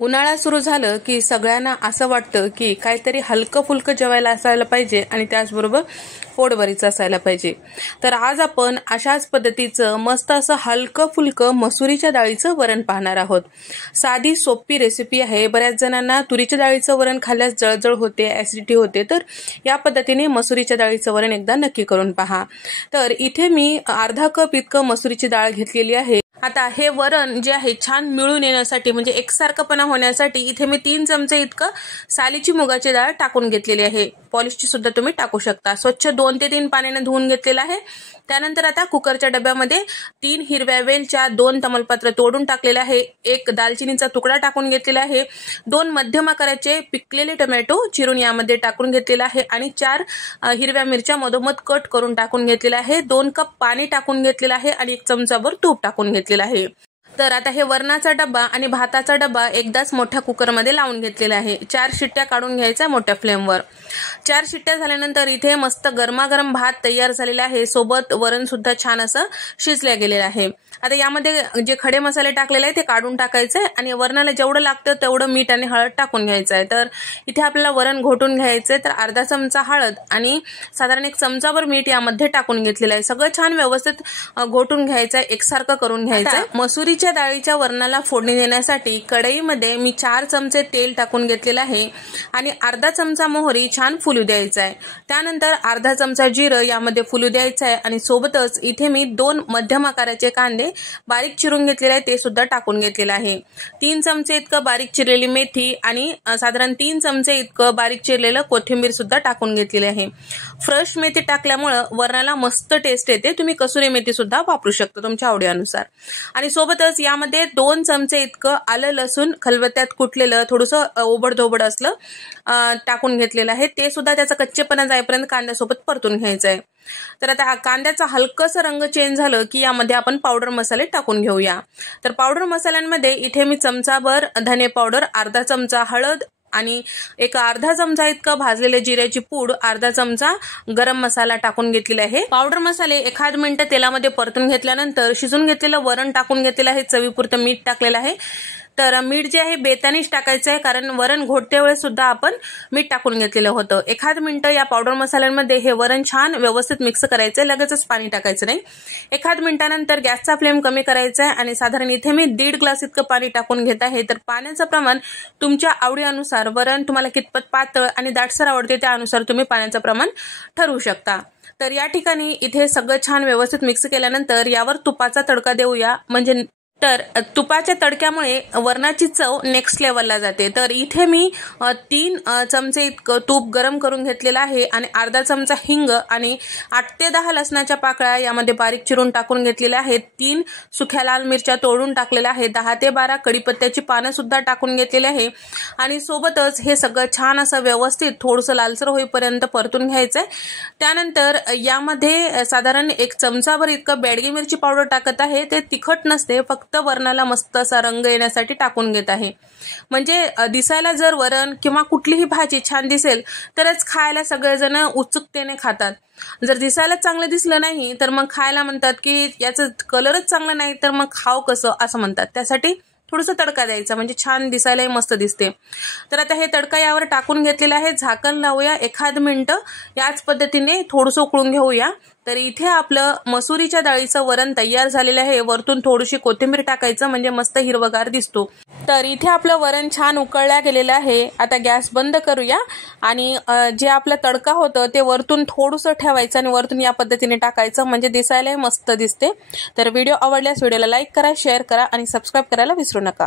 उन्हाळा सुरू झालं की सगळ्यांना असं वाटतं की काहीतरी हलकं फुलकं जेवायला असायला पाहिजे आणि त्याचबरोबर पोटभरीचं असायला पाहिजे। तर आज आपण अशाच पद्धतीचं मस्त असं हलकं फुलकं मसुरीच्या डाळीचं वरण पाहणार आहोत। साधी सोपी रेसिपी आहे। बऱ्याच जणांना तुरीच्या डाळीचं वरण खाल्ल्यास जळजळ होते, ऍसिडिटी होते, तर या पद्धतीने मसुरीच्या डाळीचं वरण एकदा नक्की करून पहा। तर इथे मी अर्धा कप इतकं मसुरीची डाळ घेतलेली आहे। आता हे वरण जे आहे छान मिळून येण्यासाठी म्हणजे एकसारखपणा होण्यासाठी इथे मी 3 चमचे इतकं सालीची मुगाची डाळ टाकून घेतलेली आहे। पॉलिशची सुद्धा तुम्ही टाकू शकता। स्वच्छ 2 ते 3 पाण्याने धुवून घेतलेला आहे। त्यानंतर आता कुकरच्या डब्यामध्ये 3 हिरव्या वेलच्या, 2 तमालपत्र तोडून टाकलेले आहे, 1 दालचिनीचा तुकडा टाकून घेतलेला आहे, 2 मध्यम आकाराचे पिकलेले टोमॅटो चिरून यामध्ये टाकून घेतलेला आहे आणि 4 हिरव्या मिरच्या मधोमध कट करून टाकून घेतलेला आहे, 2 कप पाणी टाकून घेतलेला आहे आणि 1 चमचाभर तूप टाकून घेतलेला आहे। तर आता हे वरणाचा डब्बा आणि भाताचा डब्बा एकदाच मोठ्या कुकरमध्ये लावून घेतलेला आहे। 4 शिट्ट्या काढून घ्यायच्या मोठ्या फ्लेमवर। 4 शिट्ट्या झाल्यानंतर इथे मस्त गरमागरम भात तयार झालेला आहे, सोबत वरण सुद्धा छान असं शिजल्या गेलेलं आहे। आता यामध्ये जे खडे मसाले टाकलेले आहे ते काढून टाकायचे आणि वरणाला जेवढं लागतं तेवढं मीठ आणि हळद टाकून घ्यायचं आहे। तर इथे आपल्याला वरण घोटून घ्यायचंय, तर अर्धा चमचा हळद आणि साधारण 1 चमचाभर मीठ यामध्ये टाकून घेतलेलं आहे। सगळं छान व्यवस्थित घोटून घ्यायचंय, एकसारखं करून घ्यायचंय। मसुरीच्या डाळीच्या वरणाला फोडणी देण्यासाठी कढईमध्ये मी 4 चमचे तेल टाकून घेतलेलं आहे आणि अर्धा चमचा मोहरी छान फुलू द्यायचा आहे। त्यानंतर अर्धा चमचा जिरं यामध्ये फुलू द्यायचं आहे आणि सोबतच इथे मी 2 मध्यम आकाराचे कांदे बारीक चिरून घेतलेले आहे ते सुद्धा टाकून घेतलेलं आहे। 3 चमचे इतकं बारीक चिरलेली मेथी आणि साधारण 3 चमचे इतकं बारीक चिरलेलं कोथिंबीर सुद्धा टाकून घेतलेली आहे। फ्रेश मेथी टाकल्यामुळे वरणाला मस्त टेस्ट येते। तुम्ही कसुरी मेथी सुद्धा वापरू शकता तुमच्या आवडीनुसार। आणि सोबतच यामध्ये 2 चमचे इतकं आलं लसूण खलबत्त्यात कुटलेलं थोडंसं ओबडधोबड असलं टाकून घेतलेलं आहे, ते सुद्धा त्याचा कच्चेपणा जाईपर्यंत कांद्यासोबत परतून घ्यायचं आहे। तर आता कांद्याचा हलकासा रंग चेंज झालं की यामध्ये आपण पावडर मसाले टाकून घेऊया। तर पावडर मसाल्यांमध्ये इथे मी चमचाभर धने पावडर, अर्धा चमचा हळद आणि एक अर्धा चमचा इतकं भाजलेले जिऱ्याची पूड, अर्धा चमचा गरम मसाला टाकून घेतलेला आहे। पावडर मसाले 1 मिनिट तेलामध्ये परतून घेतल्यानंतर शिजून घेतलेलं वरण टाकून घेतलेलं आहे, चवीपुरतं मीठ टाकलेलं आहे। तर मीठ जे आहे बेतानीच टाकायचं आहे, कारण वरण घोटते वेळेस सुद्धा आपण मीठ टाकून घेतलेलं होतं। 1 मिनिट या पावडर मसाल्यांमध्ये हे वरण छान व्यवस्थित मिक्स करायचं, लगेचच पाणी टाकायचं नाही। 1 मिनिटानंतर गॅसचा फ्लेम कमी करायचा आहे आणि साधारण इथे मी 1.5 ग्लास इतकं पाणी टाकून घेत आहे। तर पाण्याचं प्रमाण तुमच्या आवडीनुसार, वरण तुम्हाला कितपत पातळ आणि दाटसर आवडते त्यानुसार तुम्ही पाण्याचं प्रमाण ठरवू शकता। तर या ठिकाणी इथे सगळं छान व्यवस्थित मिक्स केल्यानंतर यावर तुपाचा तडका देऊया, म्हणजे तर तुपाच्या तडक्यामुळे वरणाची चव नेक्स्ट लेवलला जाते। तर इथे मी 3 चमचे इतकं तूप गरम करून घेतलेलं आहे आणि अर्धा चमचा हिंग आणि 8 ते 10 लसणाच्या पाकळ्या यामध्ये बारीक चिरून टाकून घेतलेल्या आहेत, 3 सुक्या लाल मिरच्या तोडून टाकलेल्या आहेत, 10 ते 12 कढीपत्त्याची पानं सुद्धा टाकून घेतलेली आहे आणि सोबतच हे सगळं छान असं व्यवस्थित थोडंसं लालसर होईपर्यंत परतून घ्यायचंय। त्यानंतर यामध्ये साधारण 1 चमचाभर इतकं बेडगी मिरची पावडर टाकत आहे, ते तिखट नसते, फक्त वरणाला मस्त असा रंग येण्यासाठी टाकून घेत आहे। म्हणजे दिसायला जर वरण किंवा कुठलीही भाजी छान दिसेल तरच खायला सगळेजण उत्सुकतेने खातात। जर दिसायला चांगलं दिसलं नाही तर मग खायला म्हणतात की याचं कलरच चांगला नाही, तर मग खाऊ कसं असं म्हणतात। त्यासाठी थोडंसं तडका द्यायचा, म्हणजे छान दिसायलाही मस्त दिसते। तर आता हे तडका यावर टाकून घेतलेला आहे, झाकण लावूया 1 मिनिट, याच पद्धतीने थोडंसं उकळून घेऊया। तर इथे आपलं मसुरीच्या डाळीचं वरण तयार झालेलं आहे। वरतून थोडीशी कोथिंबीर टाकायचं, म्हणजे मस्त हिरवगार दिसतो। तर इथे आपलं वरण छान उकळल्या गेलेलं आहे। आता गॅस बंद करूया आणि जे आपलं तडका होतं ते वरतून थोडंसं ठेवायचं आणि वरतून या पद्धतीने टाकायचं, म्हणजे दिसायलाही मस्त दिसते। तर व्हिडिओ आवडल्यास व्हिडिओला लाईक करा, शेअर करा आणि सबस्क्राईब करायला विसरू नका।